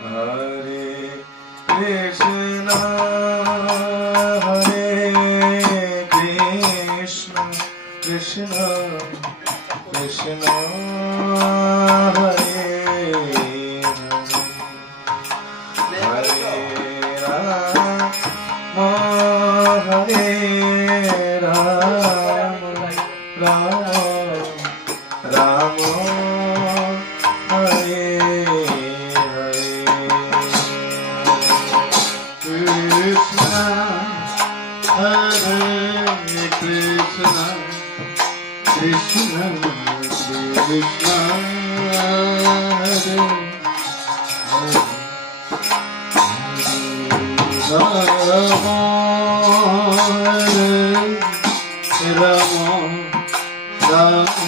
Hare Krishna, Hare Krishna, Krishna Krishna, Hare Hare, Hare Rama, Hare Rama, Rama Rama, Hare Hare. Krishna, Hare Krishna, Krishna Krishna, Hare Hare Rama, Hare Rama, Rama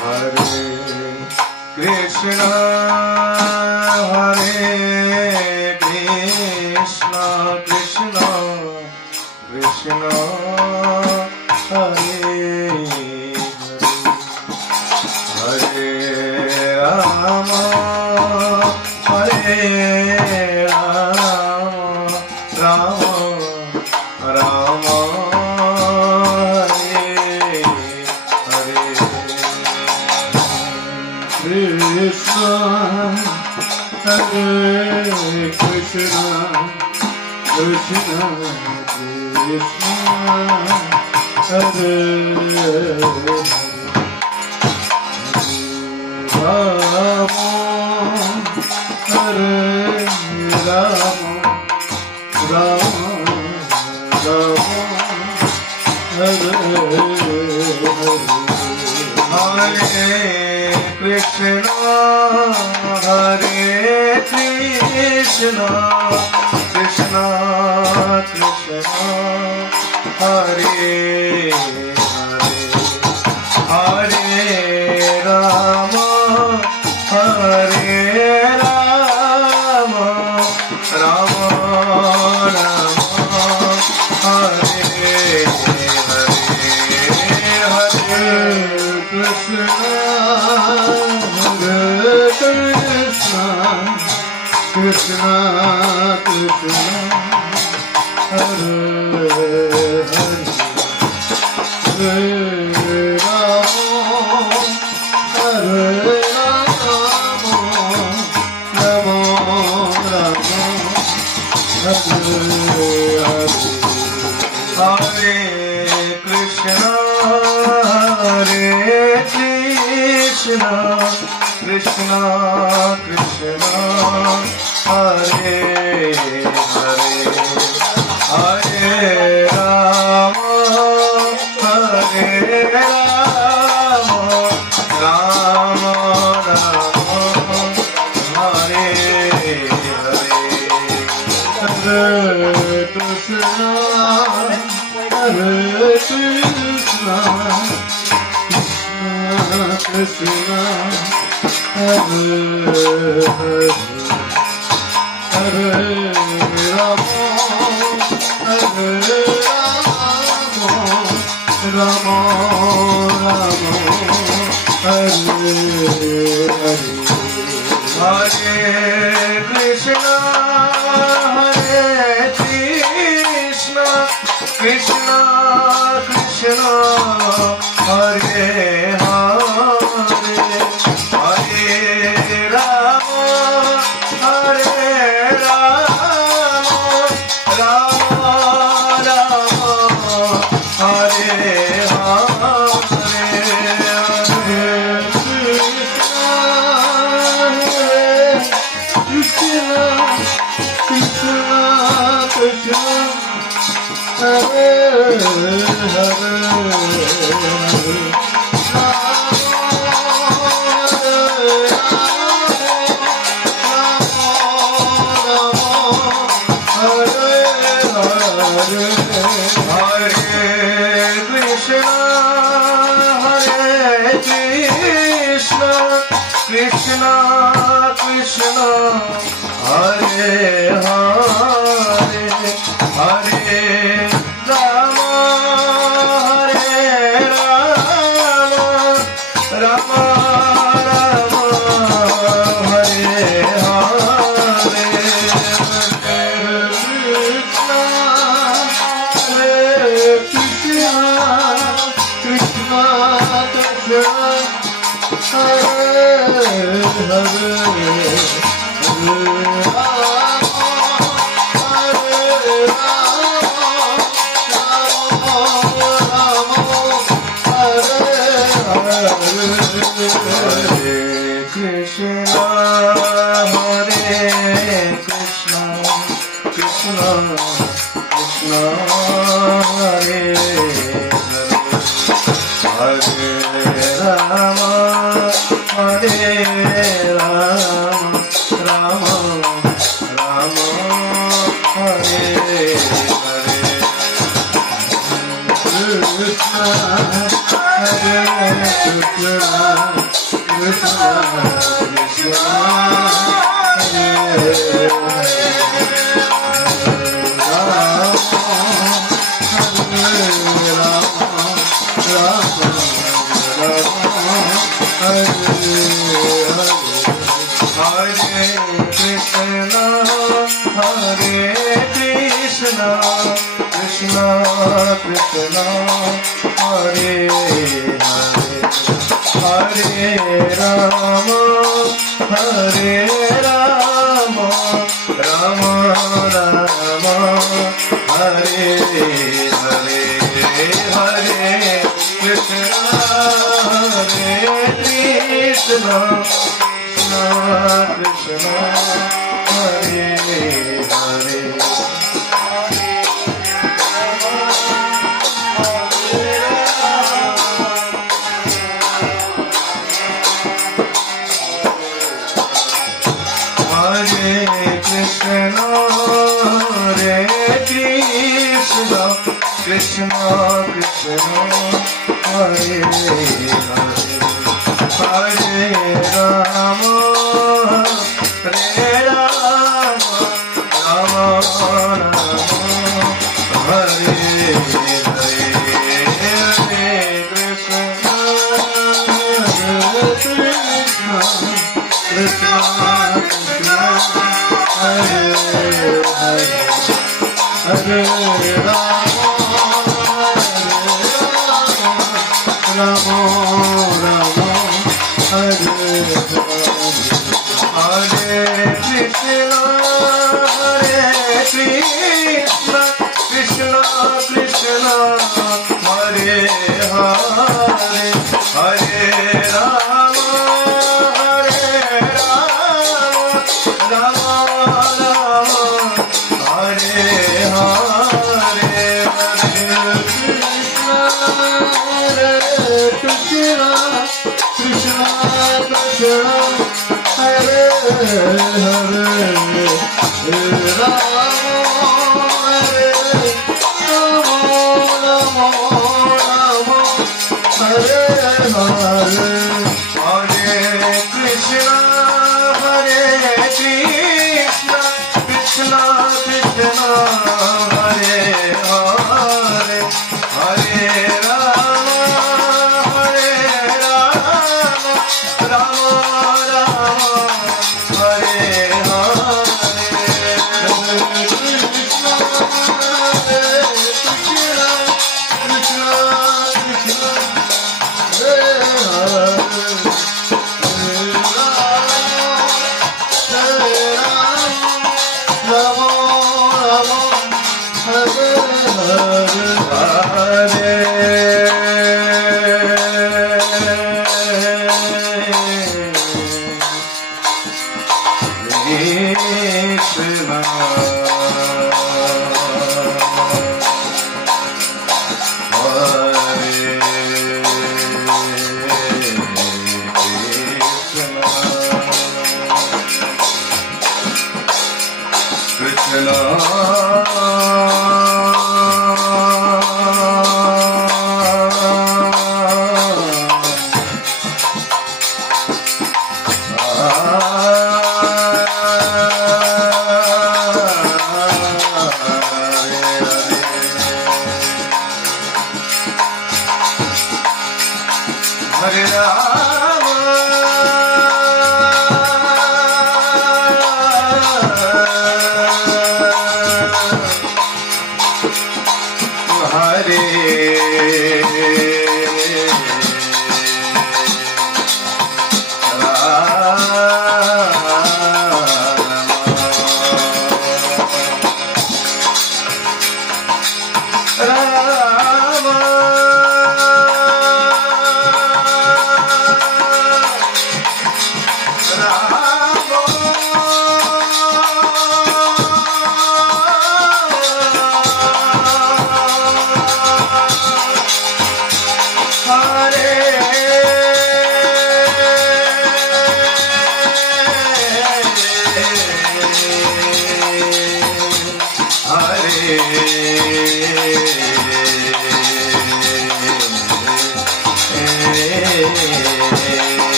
Hare Krishna, Hare Krishna, Krishna Krishna, Hare Hare, Hare Rama, Hare Rama, Rama Rama, Hare Hare. Krishna, Hare Krishna, Krishna Krishna, Hare Hare. Rama, Hare Rama, Rama Rama, Hare Hare. Krishna, Hare Krishna, Krishna Krishna, Hare Hare. Hare Rama, Hare Rama, Rama Rama, Hare Hare. Hare Krishna, Krishna Krishna, Hare Hare. Hare Rama, Hare Rama, Rama Rama, Hare Hare. Hare Krishna, Hare Krishna, Krishna Krishna, Hare Hare. Hare Rama, Hare Rama, Rama Rama, Hare Hare. Hare Krishna, Hare Krishna, Krishna Hare Hare. Hare Rama, Hare Rama, Rama Rama, Hare Hare. Hare Krishna, Hare Krishna, Krishna Krishna, Hare Hare. Hare Rama, Hare Rama, Rama Rama, Hare Hare. Hare Krishna, Krishna Krishna, Krishna Hare Hare. Krishna Krishna, Hare Hare. Hare Rama, Hare Rama,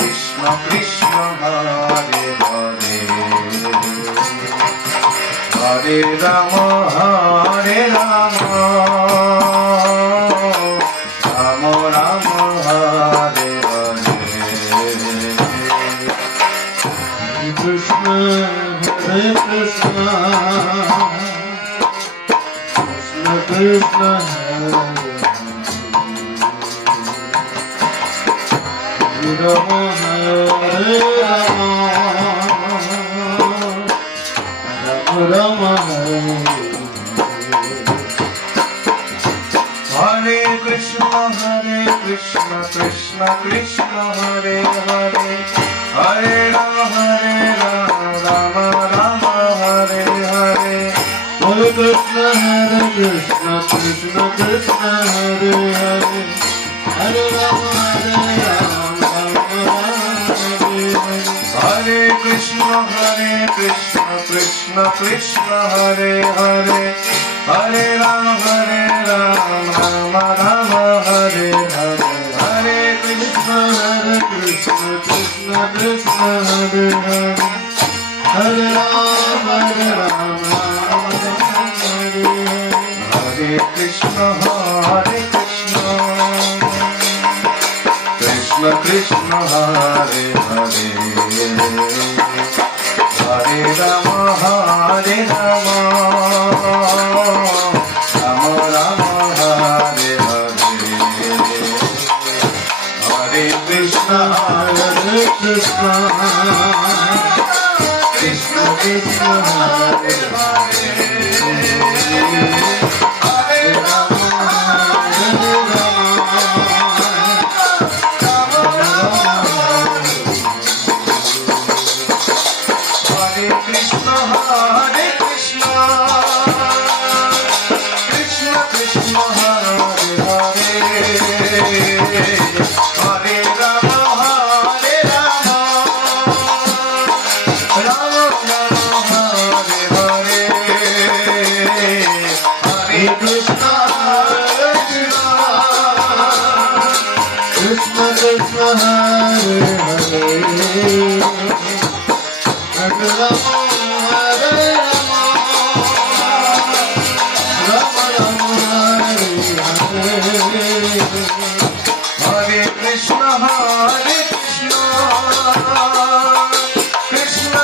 Krishna Krishna Hare Ram Hare Rama Rama Rama Hare Hare Krishna Hare Krishna Krishna Krishna Hare Rama Hare Rama Rama Hare Krishna Krishna Krishna Hare Hare Hare Rama Rama Rama Hare Hare Hare Krishna Krishna Krishna Hare Hare Hare Rama Hare Krishna Krishna Krishna Hare Hare Hare Rama Rama Rama Hare Hare Hare Krishna Krishna Krishna Hare Hare Hare Rama Rama Hare Hare Krishna Krishna Krishna Hare Hare Hare Rama Rama Rama Hare Hare Hare Krishna Krishna Krishna Hare Hare Hare Rama Hare Krishna Krishna Krishna Hare Hare Hare Rama Rama Rama Hare Hare Hare Krishna Krishna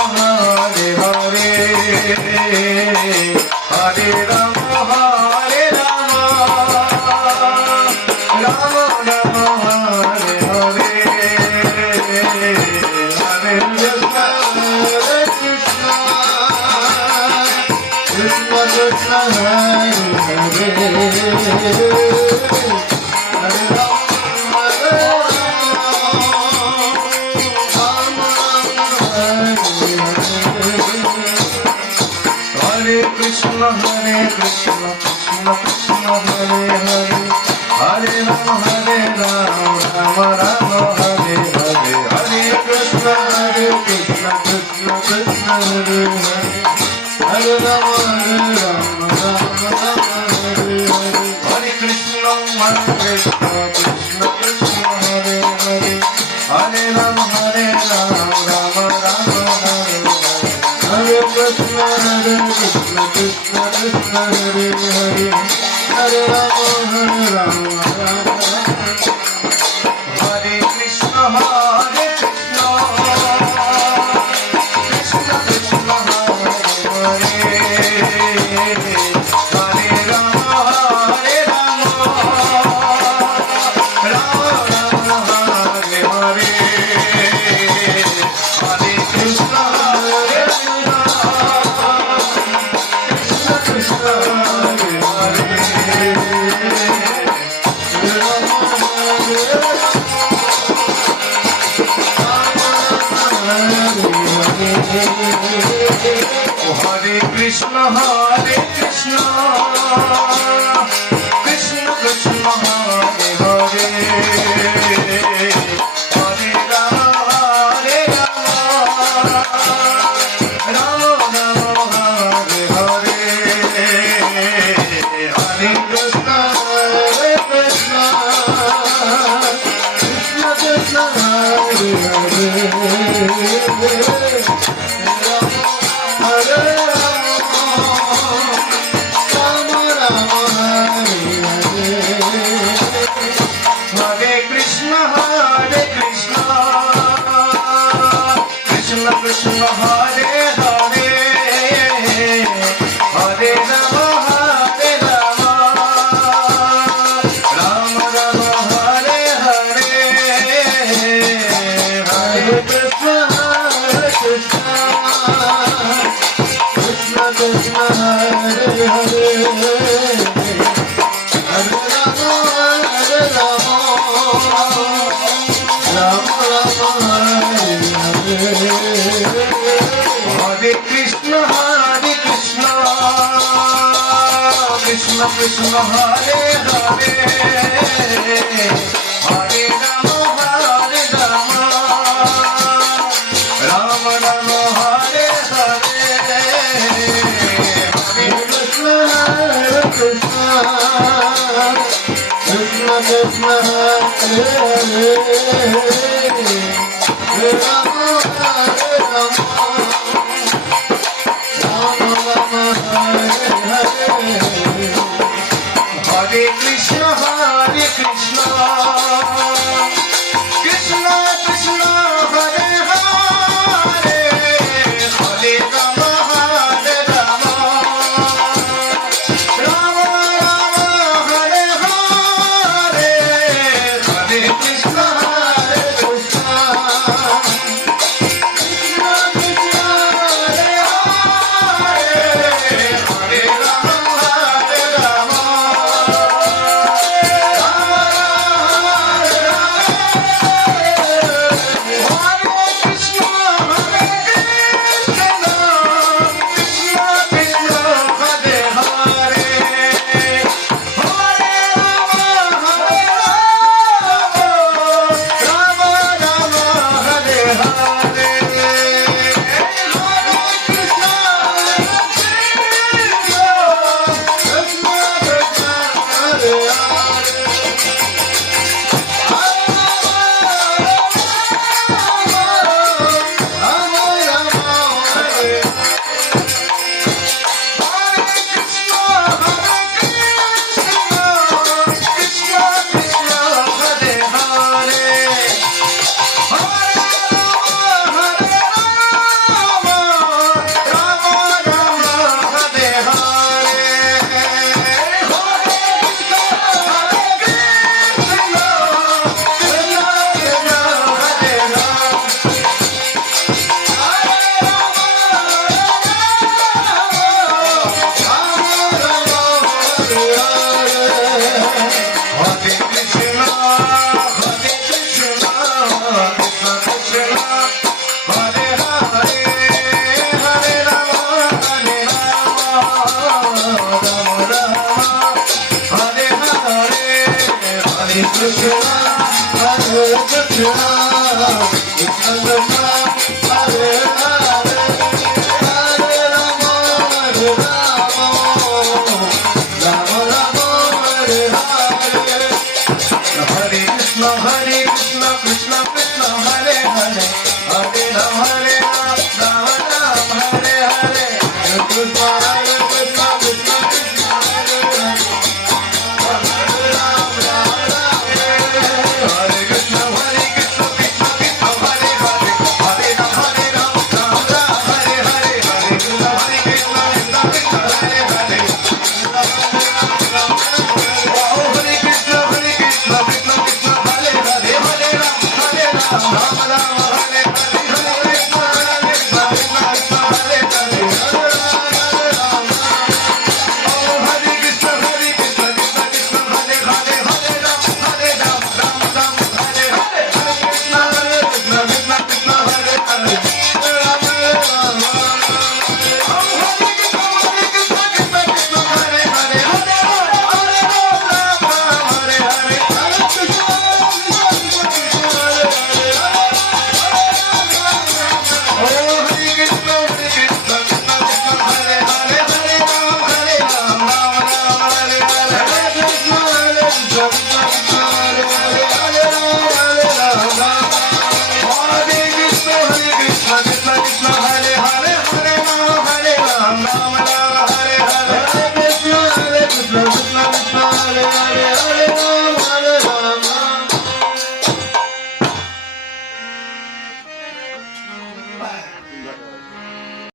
Krishna Hare Hare Krishna Krishna Krishna Hare Hare Hare Rama Rama Rama Hare Hare Hare Krishna Krishna Krishna Hare Hare Hare Rama Rama Rama Hare Hare Hare Krishna Krishna Krishna Hare Hare Hare Rama Rama Rama Hare Hare Krishna Krishna Krishna Hare Hare Hare Rama Rama Hare Krishna Krishna Krishna Hare Hare Hare Rama Rama Rama Hare Hare Hare Krishna Hare Krishna Krishna Krishna Hare Hare Hare Rama Rama Rama Hare Hare Hare Krishna Krishna Krishna Hare Hare Hare Rama Krishna Hare Hare Hare Rama Hare Rama Rama Rama Hare Hare Hare Krishna Krishna Krishna Hare Hare Hare Rama Hare Rama Rama Rama Hare Hare Hare Krishna Krishna Krishna Hare Hare Hare Rama Hare Rama Rama Rama Hare Hare Hare Krishna Krishna Krishna Hare Hare Hare Rama